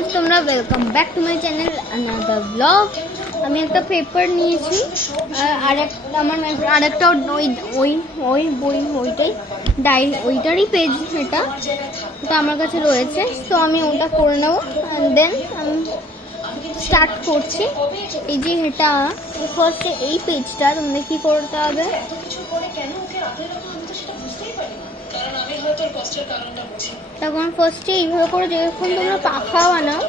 Friends, তোমরা welcome back to my channel another blog. আমি একটা পেপার নিয়েছি আর আমার আরেকটা ওইটারই পেজ, এটা আমার কাছে রয়েছে। তো আমি ওটা করে নেব অ্যান্ড দেন আমি স্টার্ট করছি। এই যে এটা ফার্স্টে এই পেজটা তোমাদের কি করতে হবে, তখন ফার্স্টে এইভাবে করে যখন তোমরা পাখা বানাও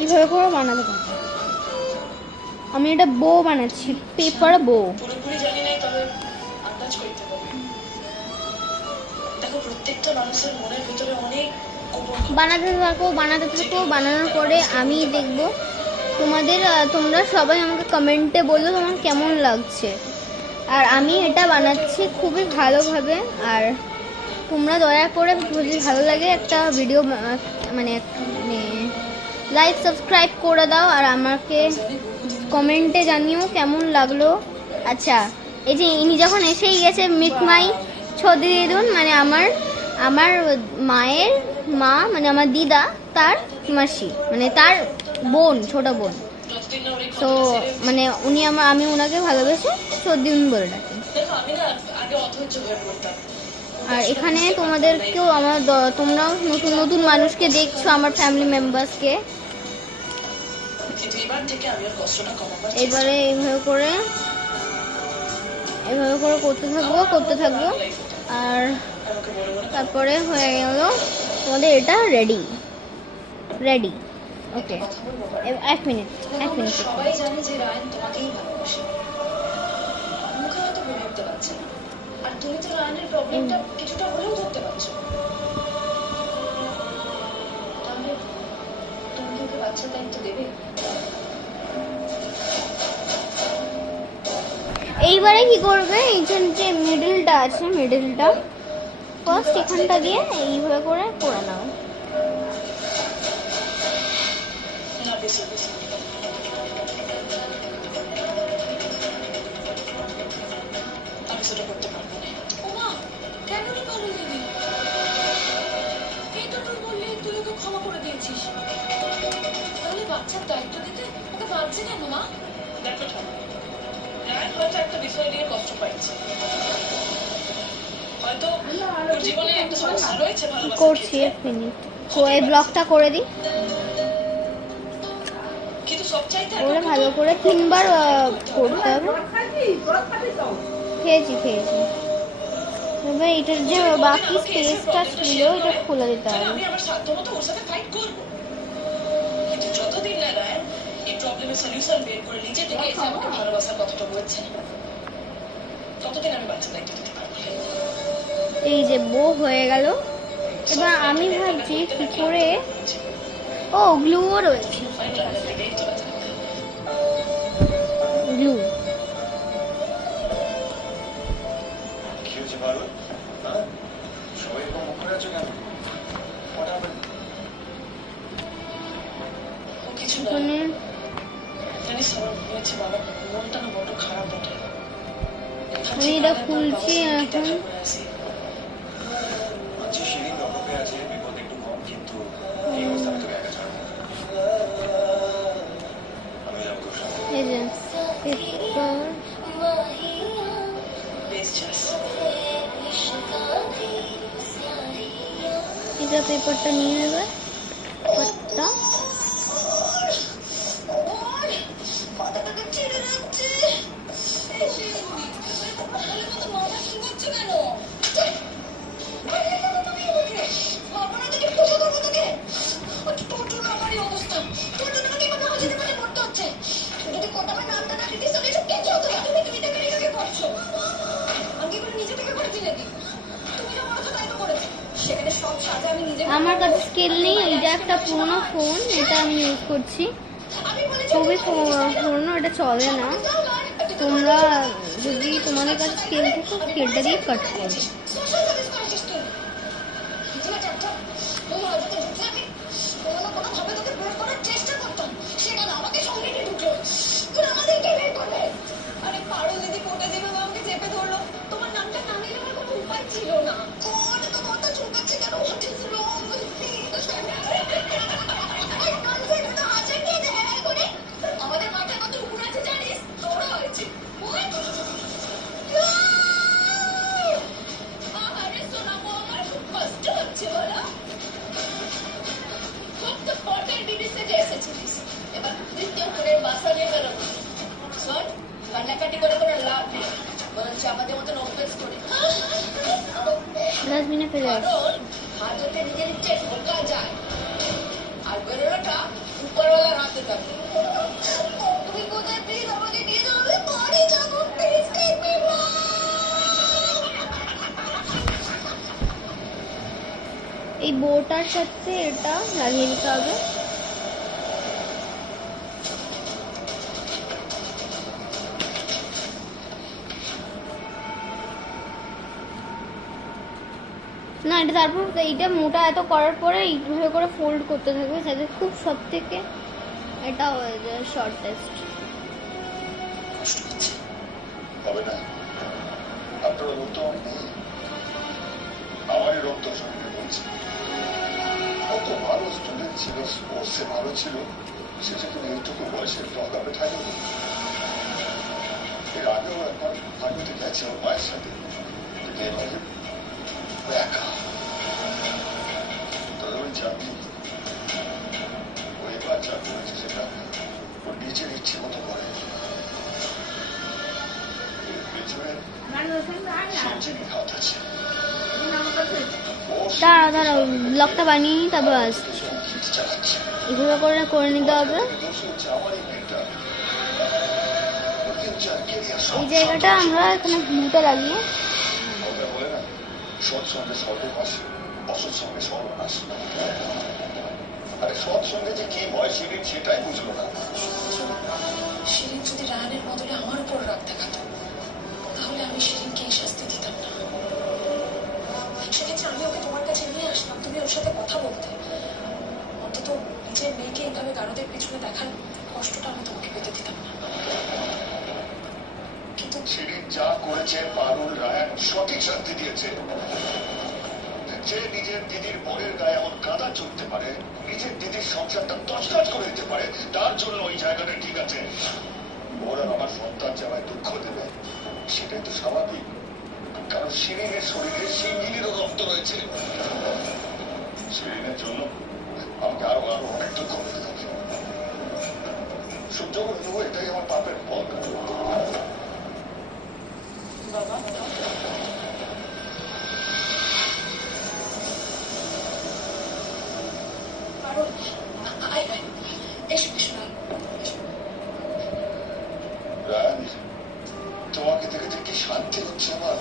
এইভাবে করে বানাতে পারো। আমি এটা বো বানাচ্ছি, পেপার বো। বানাতে থাকো বানানোর পরে আমি দেখবো তোমরা সবাই আমাকে কমেন্টে বলো তোমার কেমন লাগছে। আর আমি এটা বানাচ্ছি খুবই ভালোভাবে। আর তোমরা দয়া করে যদি ভালো লাগে একটা ভিডিও মানে লাইক সাবস্ক্রাইব করে দাও আর আমাকে কমেন্টে জানিও কেমন লাগলো। আচ্ছা, এই যে ইনি যখন এসেই গেছে, মিকমাই ছদি দিদুন, মানে আমার মায়ের মা, মানে আমার দিদা, তার মাসি, মানে তার বোন, ছোট বোন। তো মানে আমি ওনাকে ভালোবেসে ছদিদুন বলে ডাকি। আর এখানে তোমাদেরকেও তোমরাও নতুন নতুন মানুষকে দেখছো, আমার ফ্যামিলি মেম্বার্সকে। এবারে এইভাবে করে করতে থাকবো আর তারপরে হয়ে গেল তোমাদের এটা রেডি। ওকে, এক মিনিট। সবাই জানে যে রায়ন তোমাকেই ভালোবাসে, মুখে হয়তো বলে উঠতে পারছে না। আর তুমি তো রায়নের প্রবলেমটা কিছুটা হলেও ধরতে পারছো। তাহলে তুমি কি ওকে বাচ্চার দায়িত্ব দেবে? এইবারে কি করবে, এই যে মিডলটা আছে, মিডলটা ফার্স্ট এখানটা দিয়ে এইভাবে করে নাও। আমি সেটা করতে পারবো না। ওমা, কেন রে পারলি দিদি? এই তো তুই বললি তুই ওকে ক্ষমা করে দিয়েছিস, তাহলে বাচ্চার দায়িত্ব দিতে ওকে পারছে কেন মা? দেখো রায়ন হয়তো একটা বিষয় নিয়ে কষ্ট পাচ্ছে, হয়তো ওর জীবনে একটা সমস্যা রয়েছে ভালোবাসা করছি। এক মিনিট, এই ব্লগটা করে দিই। কিন্তু সবচাইতে ওরা ভালো করে 3 বার করতে হবে। খেয়েছি। এবার এটার যে বাকি স্পেসটা ছিল এটা খুলে দিতে হবে। আমি আমার সাধ্যমতো ওর সাথে ফাইট করব, কিন্তু যতদিন না রায়ন এই প্রবলেমের সলিউশন বের করে নিজে থেকে এসে আমাকে ভালোবাসার কথাটা বলছে, ততদিন আমি বাচ্চা দায়িত্ব দিতে পারবো। এই যে বো হয়ে গেল। এবার আমি ভাবছি কি করে, ও গ্লুও রয়েছে, গ্লু। আমি এটা খুলছি এখন। এটা পেপারটা নিয়ে নেবে, পেপারটা আমার কাছে স্কেল নেই। এটা একটা পুরোনো ফোন, এটা আমি ইউজ করছি, খুবই পুরোনো, এটা চলে না। তোমরা যদি তোমাদের কাছে স্কেল থাকে স্কেলটা দিয়ে কাট করবে। বাসা নিয়ে বেরোবো। শোন, কান্নাকাটি করে কোনো লাভ নেই, বরঞ্চ আমাদের মতন অভ্যেস করি। ডাস্টবিনে ফেলে আসো। কারণ হাজতে নিজের ইচ্ছে ঢোকা যায়, আর বেরোনোটা উপরওয়ালার হাতে থাকে। তুমি কোথায় প্লিজ আমাকে নিয়ে যাও, আমি বাড়ি যাবো, প্লিজ টেক মি ব্যাক। এই বোটার সাথে এটা লাগিয়ে দিতে হবে। না, এটা তারপর এইটা মোটা এত করার পরে এইভাবে করে ফোল্ড করতে থাকবে, যাতে খুব সব থেকে এটা হয়ে যায় শর্টেস্ট। কষ্ট হচ্ছে হবে না, আপনার রোগ তো আমি নেই, আমারই রোগ তো শরীরে বলছে। কত ভালো স্টুডেন্ট ছিল, স্পোর্টসে ভালো ছিল, সে যখন এইটুকু বয়সে টগাবে থাকে। এর আগেও একবার ভাগ্যতে গেছে ওর মায়ের সাথে, কিন্তু এবারে একা। তবে ওই জানবি ও এবার যা করেছে সেটা ওর নিজের ইচ্ছে মতো করে। এর পেছনে সঞ্জীবী হাত আছে। দাঁড়াও দাঁড়াও, ব্লকটা বানিয়ে নিই, তারপর আসছি। সঙ্গীত চালাচ্ছে। এগুলো করে করে নিতে হবে। দোষ হচ্ছে আমারই মেয়েটা। ওর ফিউচার ক্যারিয়ার এই জায়গাটা আমরা এখানে ব্লুটা লাগিয়ে আমরা বলে না, সৎ সঙ্গে সর্বনাশ, অসৎ সঙ্গে সর্বনাশ। আরে সৎ সঙ্গে যে কি হয় সেদিন সেটাই বুঝলো না। শিরিন যদি রায়ানের বদলে আমার উপর রাগ দেখাতো, তাহলে আমি শিরিনকে এই শাস্তি দিতাম না। সেক্ষেত্রে আমি ওকে তোমার কাছে নিয়ে আসলাম, তুমি ওর সাথে কথা বলতে। অন্তত নিজের মেয়েকে এইভাবে গারদের পিছনে দেখার কষ্টটা আমি তোমাকে পেতে দিতাম না। কিন্তু সেদিন যা করেছে পারুল রায়ান সঠিক শাস্তি দিয়েছে। যে নিজের দিদির বোনের গায়ে এমন কাদা চড়তে পারে, নিজের দিদির সংসারটা তছনছ করে দিতে পারে, তার জন্য ওই জায়গাটা ঠিক আছে। ওরা আমার সন্তান যে আমায় দুঃখ দেবে সেটাই তো স্বাভাবিক, কারণ শিরিনের শরীরে শিঙ্গিনীরও রক্ত রয়েছে। শিরিনের জন্য আমাকে আরো আরো অনেক দুঃখ পেতে থাকে। সহ্য করে নেবো, এটাই আমার পাপের ফল। বাবা, পারুল, আয় আয়, এসো এসো না, এসো। রায়ান, তোমাকে দেখে যে কি শান্তি হচ্ছে আমার।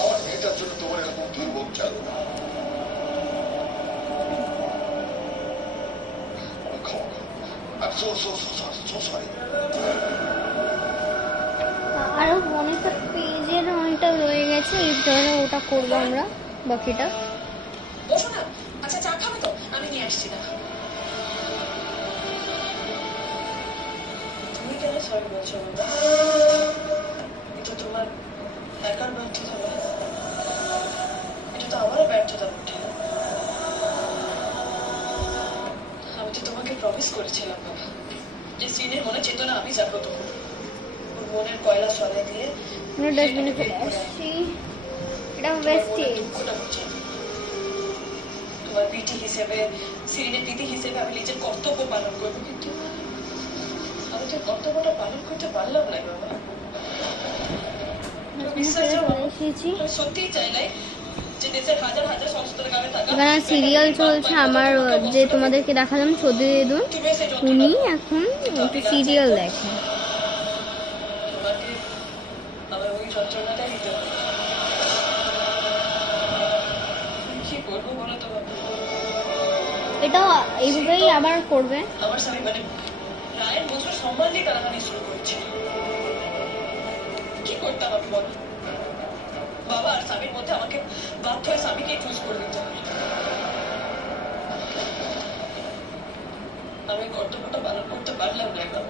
আমার মেয়েটার জন্য তোমার এরকম দুর্ভোগ গেল। ক্ষমা করো। I'm so sorry. আরো অনেকটা পেজের অনেকটা রয়ে গেছে, এই ধরনের ওটা করবো আমরা বাকিটা। বসো না। আচ্ছা, চা খাবে তো? আমি নিয়ে আসছি না। তুমি কেন সরি বলছো বাবা? এটা তোমার একার ব্যর্থতা নয়, এটা তো আমারও ব্যর্থতা বটে। আমি তো তোমাকে প্রমিস করেছিলাম বাবা, যে সিনের মনে চেতনা আমি জাগ্রত করবো। ওর মনের কয়লা সরাই দিয়ে ডাস্টবিনে ফেলে আসছি। এটা তোমার মনের ওয়েস্টেজ। দুঃখটা বুঝে। তোমার পিটি হিসেবে, সিরিনের দিদি হিসেবে আমি নিজের কর্তব্য পালন করবো, কিন্তু আমি তো কর্তব্যটা পালন করতে পারলাম না বাবা। বিশ্বাস করো বাবা, এসেছি। আমি সত্যিই চাই নাই যে দেশের হাজার হাজার সংস্থার গ্রামে থাকা এখানে সিরিয়াল চলছে আমার, যে তোমাদেরকে দেখালাম চৌধুরী দিদুন, তুমি সেই উনি এখন একটু সিরিয়াল দেখেন। তোমাকে আমার ওই যন্ত্রণাটাই দিতে হবে। আমি কি করবো বলো তো বাবা? এটা এইভাবেই আবার করবে। আমার স্বামী মানে রায়ের বছর সম্মান দিয়ে টানাটানি শুরু করেছিল। কি করতাম আমি বলো? বাবা আর স্বামীর মধ্যে আমাকে বাধ্য হয়ে স্বামীকে চুজ করে দিতে হবে। আমি কর্তব্যটা পালন করতে পারলাম না একদম।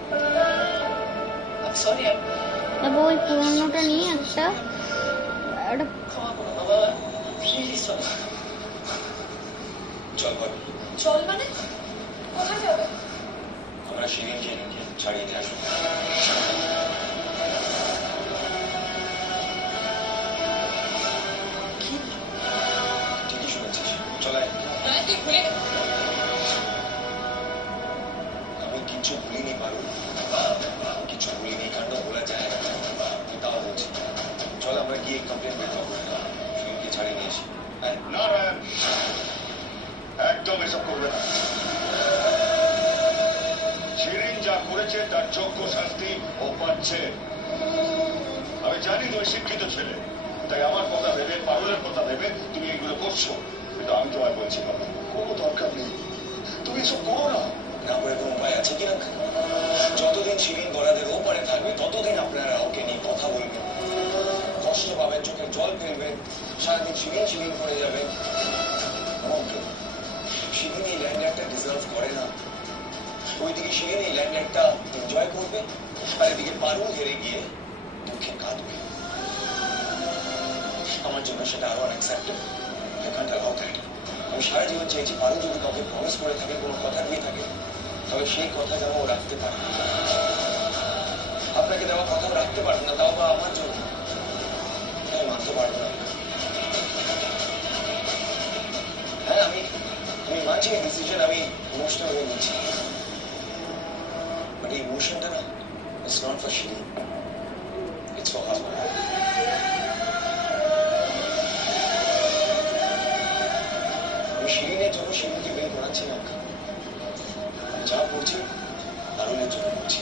সরি, তারপর ওই পুরোনোটা নিয়ে একটা ক্ষমা করো বাবা, প্লিজ। চল ভাই, চল মানে কোথায় যাবে? আমরা শিরিনকে ছাড়িয়ে নিয়ে আসবো। কি ঠিকই শুনেছিস, চলাই। রায় তুই ভুলে আমি কিচ্ছু ভুলিনি পারুল। করেছে তার যোগ্য শাস্তি ও পাচ্ছে। আমি জানি তুমি শিক্ষিত ছেলে, তাই আমার কথা ভেবে, পারুলের কথা ভেবে তুমি এগুলো করছো, কিন্তু আমি তোমায় বলছি বাবা, কোনো দরকার নেই, তুমি এসব করো না। না করে কোনো উপায় আছে কিনা? যতদিন শিরিন বরাদের ওপারে থাকবে ততদিন আপনারা ওকে নিয়ে কথা বলবেন, কষ্ট পাবেন, চোখের জল ফেলবেন, সারাদিন শিরিন শিরিন করে যাবেন। শিরিন এই ল্যান্ডারটা ডিজার্ভ করে না। ওইদিকে শিরিন এই ল্যান্ডারটা এনজয় করবে, আর এদিকে পারুল হেরে গিয়ে দুঃখে কাঁদবে। আমার জন্য সেটা আরো unacceptable. I can't allow that. আমি সারা জীবন চেয়েছি পারুল যদি কাউকে প্রমিস করে থাকে, কোনো কথা দিয়ে থাকে, তবে সেই কথা যেন ও রাখতে পারে। আপনাকে দেওয়া কথা রাখতে পারবে না, তাও বা আমার জন্য, আমি মানতে পারবো না। হ্যাঁ, আমি মানছি এই ডিসিশন, আমি ইমোশনাল হয়ে নিচ্ছি, বাট এই ইমোশনটা না, it's not for Shirin, it's for husband. আমি শিরিনের জন্য শিরিনকে বের করাচ্ছি না, আমি যা করছি পারুলের জন্য করছি।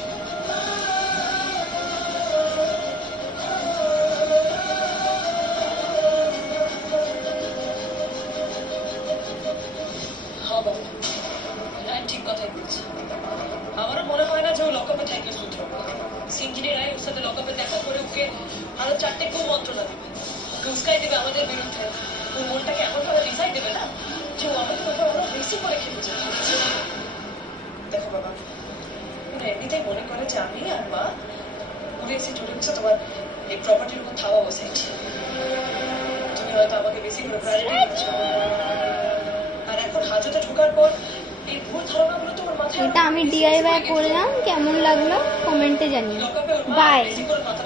হ্যাঁ বাবা, রায় ঠিক কথাই বলছে। আমারও মনে হয় না যে ও লকআপে থাকলে সূত্র সিনজিনি রায় ওর সাথে লকআপে দেখা করে ওকে আরো 4টে কেউ মন্ত্রণা দেবে, ওকে উস্কাই দেবে আমাদের বিরুদ্ধে। ওর মনটাকে এমন ভাবে রিসাইড দেবে না যে ও আমাদের কথা আরো বেশি করে খেতে চাচ্ছে। দেখো বাবা, ওরা এমনিতেই মনে করে যে আমি আর মা বলে এসে চলে গেছে তোমার এই প্রপার্টির উপর থাওয়া বসাইছি। তুমি হয়তো আমাকে বেশি করে প্রায়োরিটি দিচ্ছ, আর এখন হাজতে ঢোকার পর এই ভুল ধারণাগুলো তোমার মাথায় এটা আমি ডিআইওয়াই করলাম, কেমন লাগলো কমেন্টে জানিও। লকআপে ওর মা বাই। বেশি করে মাথা